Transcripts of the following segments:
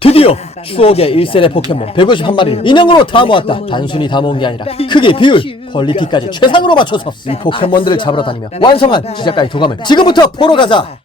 드디어 추억의 1세대 포켓몬 151마리를 인형으로 다 모았다. 단순히 다 모은 게 아니라 크기, 비율, 퀄리티까지 최상으로 맞춰서 이 포켓몬들을 잡으러 다니며 완성한 지자까지 도감을 지금부터 보러 가자.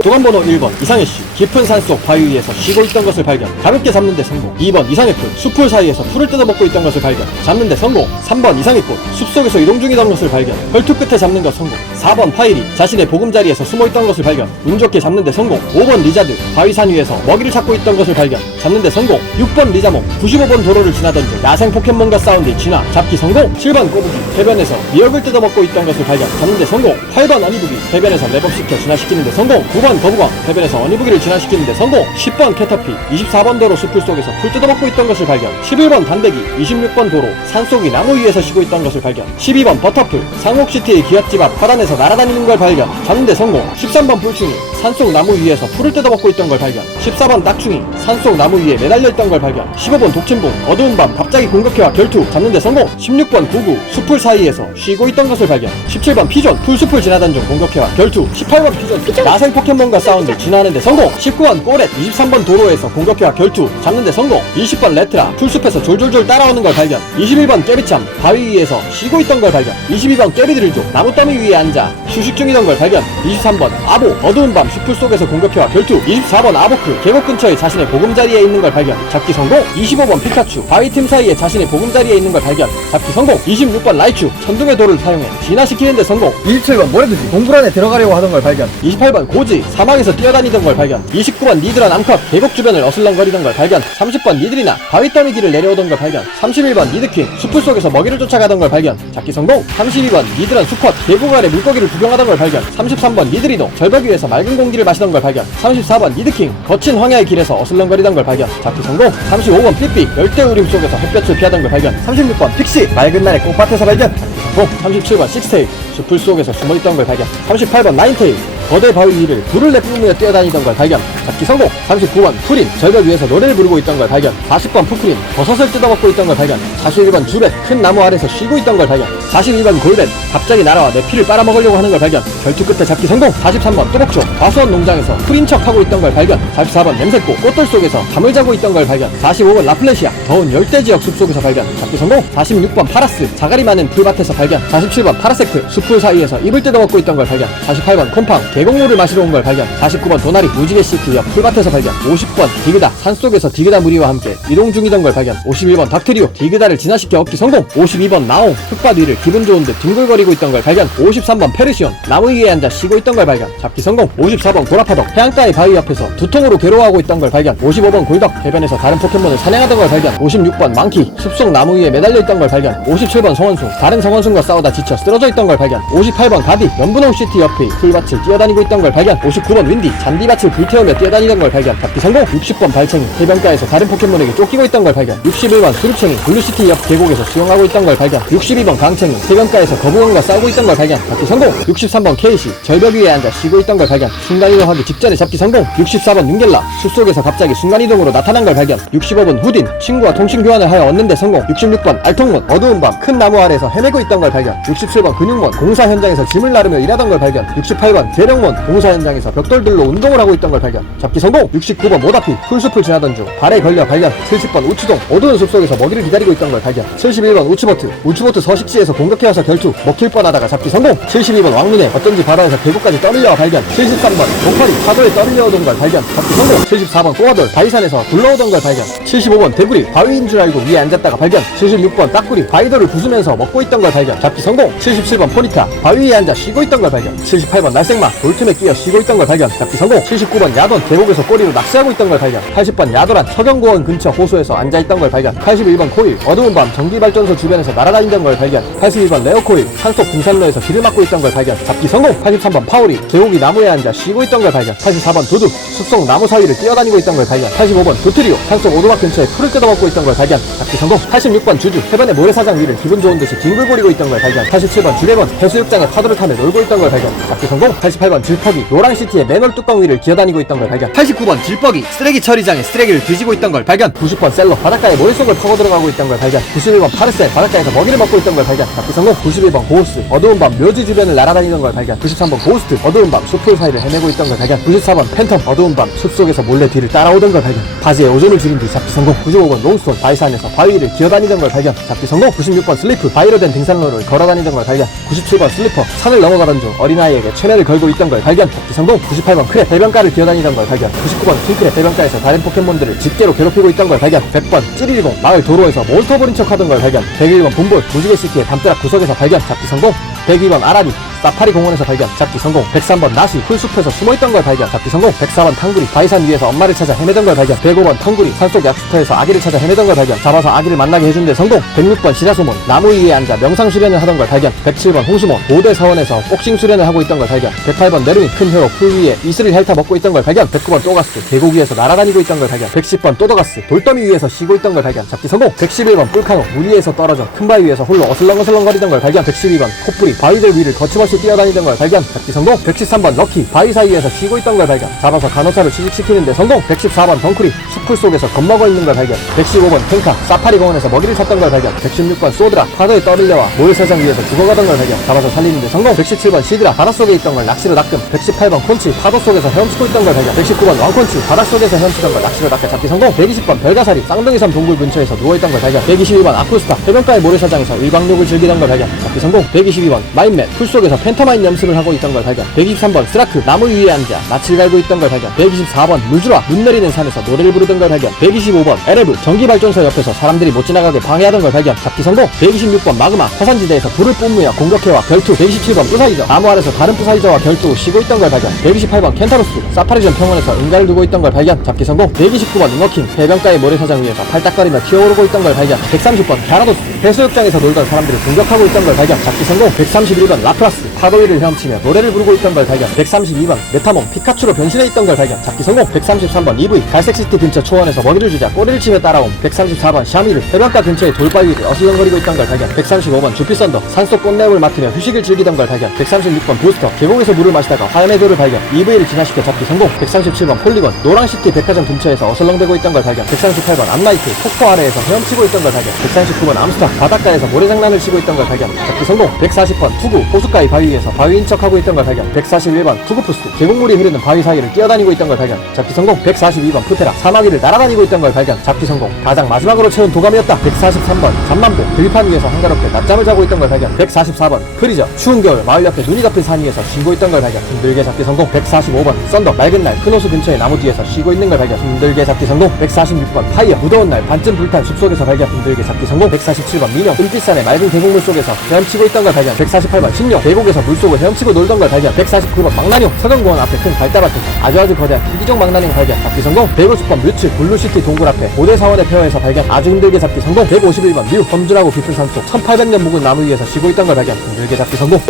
도감번호 1번 이상해씨, 깊은 산속 바위 위에서 쉬고 있던 것을 발견, 가볍게 잡는데 성공. 2번 이상해풀, 숲풀 사이에서 풀을 뜯어먹고 있던 것을 발견, 잡는데 성공. 3번 이상해꽃, 숲속에서 이동 중이던 것을 발견, 혈투 끝에 잡는 것 성공. 4번 파이리, 자신의 보금자리에서 숨어있던 것을 발견, 운 좋게 잡는데 성공. 5번 리자드, 바위산 위에서 먹이를 찾고 있던 것을 발견, 잡는데 성공. 6번 리자몽, 95번 도로를 지나던 중 야생 포켓몬과 싸운 뒤 진화, 잡기 성공. 7번 꼬부기, 해변에서 미역을 뜯어먹고 있던 것을 발견, 잡는데 성공. 8번 어니부기, 해변에서 랩업시켜 진화시키는데 성공. 9번 거부광, 해변에서 어니부기를 진화시키는데 성공. 10번 캐터피, 24번 도로 숲풀 속에서 풀 뜯어먹고 있던 것을 발견. 11번 단대기, 26번 도로 산속이 나무 위에서 쉬고 있던 것을 발견. 12번 버터풀, 상록시티의 기업집 앞 화단에서 날아다니는 걸 발견, 잡는데 성공. 13번 불충이, 산속 나무 위에서 풀을 뜯어먹고 있던 걸 발견. 14번 딱충이, 산속 나무 위에 매달려 있던 걸 발견. 15번 독침봉, 어두운 밤 갑자기 공격해와 결투, 잡는데 성공. 16번 구구, 숲풀 사이에서 쉬고 있던 것을 발견. 17번 피존, 풀숲을 지나던 중 공격해와 결투. 18번 피존, 야생 포켓몬과 싸운 뒤 진화하는데 성공. 19번 꼬렛, 23번 도로에서 공격해와 결투, 잡는데 성공. 20번 레트라, 풀숲에서 졸졸졸 따라오는 걸 발견. 21번 깨비참, 바위 위에서 쉬고 있던 걸 발견. 22번 깨비드릴족, 나무 더미 위에 앉아 휴식 중이던 걸 발견. 23번 아보, 어두운 밤 숲풀 속에서 공격해와 결투. 24번 아보크, 계곡 근처에 자신의 보금자리에 있는 걸 발견, 잡기 성공. 25번 피카츄, 바위 틈 사이에 자신의 보금자리에 있는 걸 발견, 잡기 성공. 26번 라이츄, 천둥의 돌을 사용해 진화시키는데 성공. 27번 모래두기, 동굴 안에 들어가려고 하던 걸 발견. 28번 고지, 사막에서 뛰어다니던 걸 발견. 29번 니드라 남컷, 계곡 주변을 어슬렁거리던 걸 발견. 30번 니드리나, 바위 더미 길을 내려오던 걸 발견. 31번 니드킹, 숲풀 속에서 먹이를 쫓아가던 걸 발견, 잡기 성공. 32번 니드란 수컷, 계곡 아래 물고기를 구경하던 걸 발견. 33번 니드리노, 절벽 위에서 맑은 공기를 마시던 걸 발견. 34번 니드킹, 거친 황야의 길에서 어슬렁거리던 걸 발견, 잡기 성공. 35번 삐삐, 열대우림 속에서 햇볕을 피하던 걸 발견. 36번 픽시, 맑은 날의 꽃밭에서 발견, 잡기 성공. 37번 식스테일, 숲풀 속에서 숨어있던 걸 발견. 38번 나인테일, 거대 바위 위를 불을 내뿜으며 뛰어다니던 걸 발견, 잡기 성공. 39번 푸린, 절벽 위에서 노래를 부르고 있던 걸 발견. 40번 푸크린, 버섯을 뜯어먹고 있던 걸 발견. 41번 주벳, 큰 나무 아래서 쉬고 있던 걸 발견. 42번 골덴, 갑자기 날아와 내 피를 빨아먹으려고 하는 걸 발견, 결투 끝에 잡기 성공. 43번 또복초, 과수원 농장에서 풀인 척하고 있던 걸 발견. 44번 냄새꽃, 꽃들 속에서 잠을 자고 있던 걸 발견. 45번 라플레시아, 더운 열대지역 숲속에서 발견, 잡기 성공. 46번 파라스, 자갈이 많은 풀밭에서 발견. 47번 파라세크, 숲풀 사이에서 입을 뜯어먹고 있던 걸 발견. 48번 콤팡, 계곡물을 마시러 온 걸 발견. 49번 도나리, 무지개 시티 옆 풀밭에서 발견. 50번 디그다, 산속에서 디그다 무리와 함께 이동 중이던 걸 발견. 51번 닥트리오, 디그다를 진화시켜 얻기 성공. 52번 나옹, 흙밭 위를 기분 좋은 듯 뒹굴거리고 있던 걸 발견. 53번 페르시온, 나무 위에 앉아 쉬고 있던 걸 발견, 잡기 성공. 54번 고라파덕, 해안가의 바위 옆에서 두통으로 괴로워하고 있던 걸 발견. 55번 골덕, 해변에서 다른 포켓몬을 사냥하던 걸 발견. 56번 망키, 숲속 나무 위에 매달려 있던 걸 발견. 57번 성원숭, 다른 성원숭과 싸우다 지쳐 쓰러져 있던 걸 발견. 58번 가디, 연분홍 시티 옆의 풀밭을 뛰어다니고 있던 걸 발견. 59번 윈디, 잔디밭을 불태우며 뛰어다니던 걸 발견, 잡기 성공. 60번 발챙이, 해변가에서 다른 포켓몬에게 쫓기고 있던 걸 발견. 61번 수루챙이, 블루시티 옆 계곡에서 수영하고 있던 걸 발견. 62번 강챙이, 해변가에서 거북왕과 싸우고 있던 걸 발견, 잡기 성공. 63번 케이시, 절벽 위에 앉아 쉬고 있던 걸 발견, 순간이동하기 직전에 잡기 성공. 64번 윤겔라, 숲속에서 갑자기 순간이동으로 나타난 걸 발견. 65번 후딘, 친구와 통신 교환을 하여 얻는데 성공. 66번 알통문, 어두운 밤 큰 나무 아래에서 헤매고 있던 걸 발견. 67번 근육몬, 공사 현장에서 짐을 나르며 일하던 걸 발견. 68번 재령몬, 공사 현장에서 벽돌들로 운동을 하고 있던 걸 발견, 잡기 성공. 69번 모다피, 풀숲을 지나던 중 발에 걸려 발견. 70번 우추동, 어두운 숲속에서 먹이를 기다리고 있던 걸 발견. 71번 우츠보트, 우츠보트 서식지에서 공격해와서 결투, 먹힐 뻔하다가 잡기 성공. 72번 왕눈에, 어쩐지 바다에서 계곡까지 떠밀려와 발견. 73번 동파리, 파도에 떠밀려오던 걸 발견, 잡기 성공. 74번 꼬아돌, 바위산에서 굴러오던 걸 발견. 75번 대구리, 바위인 줄 알고 위에 앉았다가 발견. 76번 딱구리, 바위돌을 부수면서 먹고 있던 걸 발견, 잡기 성공. 77번 포니타, 바위 위에 앉아 쉬고 있던 걸 발견. 78번 날생마, 돌틈에 끼어 쉬고 있던 걸 발견, 잡기 성공. 79번 야돈, 계곡에서 꼬리로 낚시하고 있던 걸 발견. 80번 야도란, 서경고원 근처 호수에서 앉아있던 걸 발견. 81번 코일, 어두운 밤 전기발전소 주변에서 날아다니던 걸 발견. 81번 레오코일, 산속 등산로에서 길을 막고 있던 걸 발견, 잡기 성공. 83번 파오리, 계곡이 나무에 앉아 쉬고 있던 걸 발견. 84번 도둑, 숲속 나무 사이를 뛰어다니고 있던 걸 발견. 85번 도트리오, 산속 오두막 근처에 풀을 뜯어먹고 있던 걸 발견, 잡기 성공. 86번 주주, 해변의 모래사장 위를 기분 좋은 듯이 뒹굴거리고 있던 걸 발견. 87번 주레건, 해수욕장에 파도를 타며 놀고 있던 걸 발견, 잡기 성공. 88번 88번 질퍽이 노랑시티의 맨홀 뚜껑 위를 기어다니고 있던 걸 발견. 89번 질퍽이 쓰레기 처리장에 쓰레기를 뒤지고 있던 걸 발견. 90번 셀러 바닷가에 머릿속을 파고 들어가고 있던 걸 발견. 91번 파르셀 바닷가에서 먹이를 먹고 있던 걸 발견. 잡기 성공. 91번 고우스 어두운 밤 묘지 주변을 날아다니던 걸 발견. 93번 고스트 어두운 밤 숲풀 사이를 헤매고 있던 걸 발견. 94번 팬텀 어두운 밤 숲속에서 몰래 뒤를 따라오던 걸 발견. 바지에 오줌을 줄인 뒤 잡기 성공. 95번 롱스톤 바위사 안에서 바위 위를 기어다니던 걸 발견. 잡기 성공. 96번 슬리프 바위로 된 등산로를 걸어다니던 걸 발견. 97번 슬리퍼 산을 넘어가던 중 어린아이에게 최면을 걸고 있던 걸 발견. 잡기 성공. 98번 크랩 해변가를 기어다니던 걸 발견. 99번 킹크랩 해변가에서 다른 포켓몬들을 집게로 괴롭히고 있던 걸 발견. 100번 찌리리공 마을 도로에서 몬스터 부린 척 하던 걸 발견. 101번 봄볼 무지개시티의 담벼락 구석에서 발견. 잡기 성공. 102번 아라리 사파리 공원에서 발견. 잡기 성공. 103번 나시 풀숲에서 숨어있던 걸 발견. 잡기 성공. 104번 탕구리 바위산 위에서 엄마를 찾아 헤매던 걸 발견. 105번 텅구리 산속 약수터에서 아기를 찾아 헤매던 걸 발견. 잡아서 아기를 만나게 해준 데 성공. 106번 시라소몬 나무 위에 앉아 명상 수련을 하던 걸 발견. 107번 홍수몬 모대 사원에서 복싱 수련을 하고 있던 걸 발견. 108번 네르미 큰 혀로 풀 위에 이슬을 핥아 먹고 있던 걸 발견. 109번 또가스 계곡 위에서 날아다니고 있던 걸 발견. 110번 또더가스 돌더미 위에서 쉬고 있던 걸 발견. 잡기 성공. 111번 뿔카노 물 위에서 떨어져 큰 바위 위에서 홀로 어슬렁어슬렁거리던 걸 발견. 112번 코뿌리 바위들 위를 거침없이 뛰어다니던 걸 발견. 잡기 성공. 113번 럭키 바위 사이에서 쉬고 있던 걸 발견. 잡아서 간호사를 취직시키는데 성공. 114번 덩크리 숲풀 속에서 겁먹어 있는 걸 발견. 115번 탱카 사파리 공원에서 먹이를 찾던 걸 발견. 116번 소드라 파도에 떠밀려와 모래사장 위에서 죽어가던 걸 발견. 잡아서 살리는데 성공. 117번 시드라 바닷속에 있던 걸 낚시로 낚음. 118번 콘치 파도 속에서 헤엄치고 있던 걸 발견. 119번 왕콘치 바닷속에서 헤엄치던 걸 낚시로 낚아 잡기 성공. 120번 별가사리 쌍둥이섬 동굴 근처에서 누워있던 걸 발견. 122번 아쿠스타 해변가의 모래사장에서 일광욕을 즐기던 걸 발견. 잡기 성공. 122번 마인맨 풀속에서 펜터마인 염습을 하고 있던 걸 발견. 123번 스라크 나무 위에 앉아 낯을 갈고 있던 걸 발견. 124번 물주라 눈 내리는 산에서 노래를 부르던 걸 발견. 125번 에레브 전기발전소 옆에서 사람들이 못 지나가게 방해하던 걸 발견. 잡기 성공. 126번 마그마 화산지대에서 불을 뿜으며 공격해와 결투. 127번 뿌사이저 나무 아래서 다른 뿌사이저와 결투 쉬고 있던 걸 발견. 128번 켄타로스 사파리전 평원에서 응가를 두고 있던 걸 발견. 잡기 성공. 129번 잉어킹 해변가의 모래사장 위에서 팔딱거리며 튀어오르고 있던 걸 발견. 130번 갸라도스 해수욕장에서 놀던 사람들을 공격하고 있던 걸 발견. 잡기 성공. 131번 라프라스 파도 위를 헤엄치며 노래를 부르고 있던 걸 발견. 132번 메타몽 피카츄로 변신해 있던 걸 발견. 잡기 성공. 133번 EV 갈색시티 근처 초원에서 먹이를 주자 꼬리를 치며 따라옴. 134번 샤미르 해변가 근처의 돌바위 위를 어슬렁거리고 있던 걸 발견. 135번 주피선더 산속 꽃내음을 맡으며 휴식을 즐기던 걸 발견. 136번 부스터 계곡에서 물을 마시다가 화염의 돌을 발견. EV를 진화시켜 잡기 성공. 137번 폴리곤 노랑시티 백화점 근처에서 어슬렁대고 있던 걸 발견. 138번 암라이트 폭포 아래에서 헤엄치고 있던 걸 발견. 139번 암스타 바닷가에서 모래장난을 치고 있던 걸 발견. 잡기 성공. 140번 투구 호숫가의 바위 위에서 바위인 척하고 있던 걸 발견. 141번 투구푸스 계곡물이 흐르는 바위 사이를 뛰어다니고 있던 걸 발견. 잡기 성공. 142번 푸테라 사막 위를 날아다니고 있던 걸 발견. 잡기 성공. 가장 마지막으로 채운 도감이었다. 143번 잠만보 들판 위에서 한가롭게 낮잠을 자고 있던 걸 발견. 144번 프리저 추운 겨울 마을 옆에 눈이 덮인 산 위에서 쉬고 있던 걸 발견. 힘들게 잡기 성공. 145번 썬더 맑은 날 큰 호수 근처의 나무 뒤에서 쉬고 있는 걸 발견. 힘들게 잡기 성공. 146번 파이어 무더운 날 반쯤 불탄 숲속에서 발견. 힘들게 잡기 성공. 147번 민영 은빛산의 맑은 계곡물 속에서 헤엄치고 있던 걸 발견. 148번 신룡 계곡에서 물속을 헤엄치고 놀던 걸 발견. 149번 망나뇽 서경공원 앞에 큰 발다밭에서 아주 거대한 희귀종 망나뇽 발견. 잡기 성공. 150번 뮤츠 블루시티 동굴 앞에 고대사원의 폐허에서 발견. 아주 힘들게 잡기 성공. 151번 뮤 험준하고 깊은 산속 1800년 묵은 나무 위에서 쉬고 있던 걸 발견. 힘들게 잡기 성공.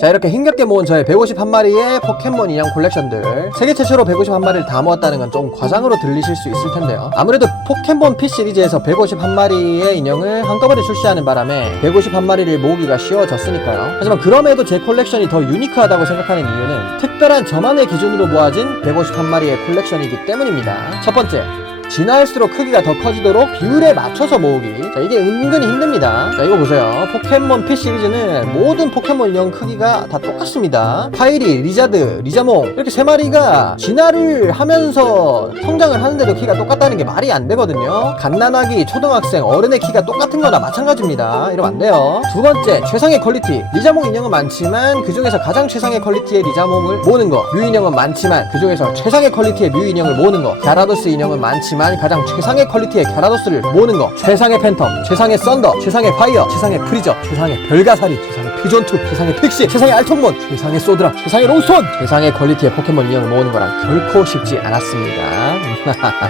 자, 이렇게 힘겹게 모은 저의 151마리의 포켓몬 인형 콜렉션들 세계 최초로 151마리를 다 모았다는 건 좀 과장으로 들리실 수 있을 텐데요. 아무래도 포켓몬 P 시리즈에서 151마리의 인형을 한꺼번에 출시하는 바람에 151마리를 모으기가 쉬워졌으니까요. 하지만 그럼에도 제 콜렉션이 더 유니크하다고 생각하는 이유는 특별한 저만의 기준으로 모아진 151마리의 콜렉션이기 때문입니다. 첫 번째, 진화할수록 크기가 더 커지도록 비율에 맞춰서 모으기. 자, 이게 은근히 힘듭니다. 자, 이거 보세요. 포켓몬 P 시리즈는 모든 포켓몬 인형 크기가 다 똑같습니다. 파이리, 리자드, 리자몽 이렇게 세 마리가 진화를 하면서 성장을 하는데도 키가 똑같다는 게 말이 안 되거든요. 갓난아기, 초등학생, 어른의 키가 똑같은 거나 마찬가지입니다. 이러면 안 돼요. 두 번째, 최상의 퀄리티. 리자몽 인형은 많지만 그 중에서 가장 최상의 퀄리티의 리자몽을 모으는 거. 뮤 인형은 많지만 그 중에서 최상의 퀄리티의 뮤 인형을 모으는 거. 갸라도스 인형은 많지만 가장 최상의 퀄리티의 갸라도스를 모으는 거. 최상의 팬텀, 최상의 썬더, 최상의 파이어, 최상의 프리저, 최상의 별가사리, 최상의 피존투, 최상의 픽시, 최상의 알통몬, 최상의 소드라, 최상의 롱스톤. 최상의 퀄리티의 포켓몬 인형을 모으는 거랑 결코 쉽지 않았습니다.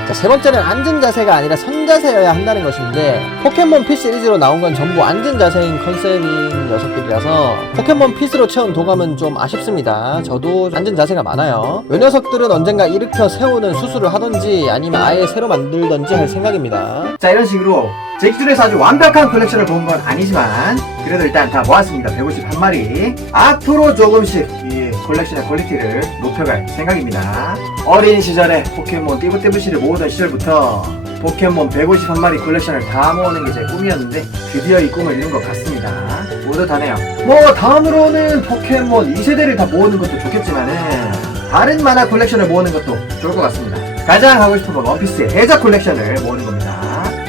자, 세 번째는 앉은 자세가 아니라 선 자세여야 한다는 것인데 포켓몬 P 시리즈로 나온 건 전부 앉은 자세인 컨셉인 녀석들이라서 포켓몬 핏으로 채운 도감은 좀 아쉽습니다. 저도 앉은 자세가 많아요. 이 녀석들은 언젠가 일으켜 세우는 수술을 하던지 아니면 아예 새로 만들던지 할 생각입니다. 자, 이런 식으로 제 기준에서 아주 완벽한 컬렉션을 본 건 아니지만 그래도 일단 다 모았습니다. 151마리. 앞으로 조금씩 이 컬렉션의 퀄리티를 높여갈 생각입니다. 어린 시절에 포켓몬 띠부띠부시를 모으던 시절부터 포켓몬 151마리 컬렉션을 다 모으는 게 제 꿈이었는데 드디어 이 꿈을 이룬 것 같습니다. 뿌듯하네요. 뭐 다음으로는 포켓몬 2세대를 다 모으는 것도 좋겠지만은 다른 만화 컬렉션을 모으는 것도 좋을 것 같습니다. 가장 하고 싶은 건 원피스의 해적 컬렉션을 모으는 겁니다.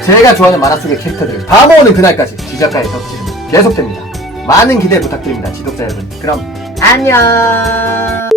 제가 좋아하는 만화 속의 캐릭터들을 다 모으는 그날까지 지작가의 덕질은 계속됩니다. 많은 기대 부탁드립니다, 지독자 여러분. 그럼 안녕.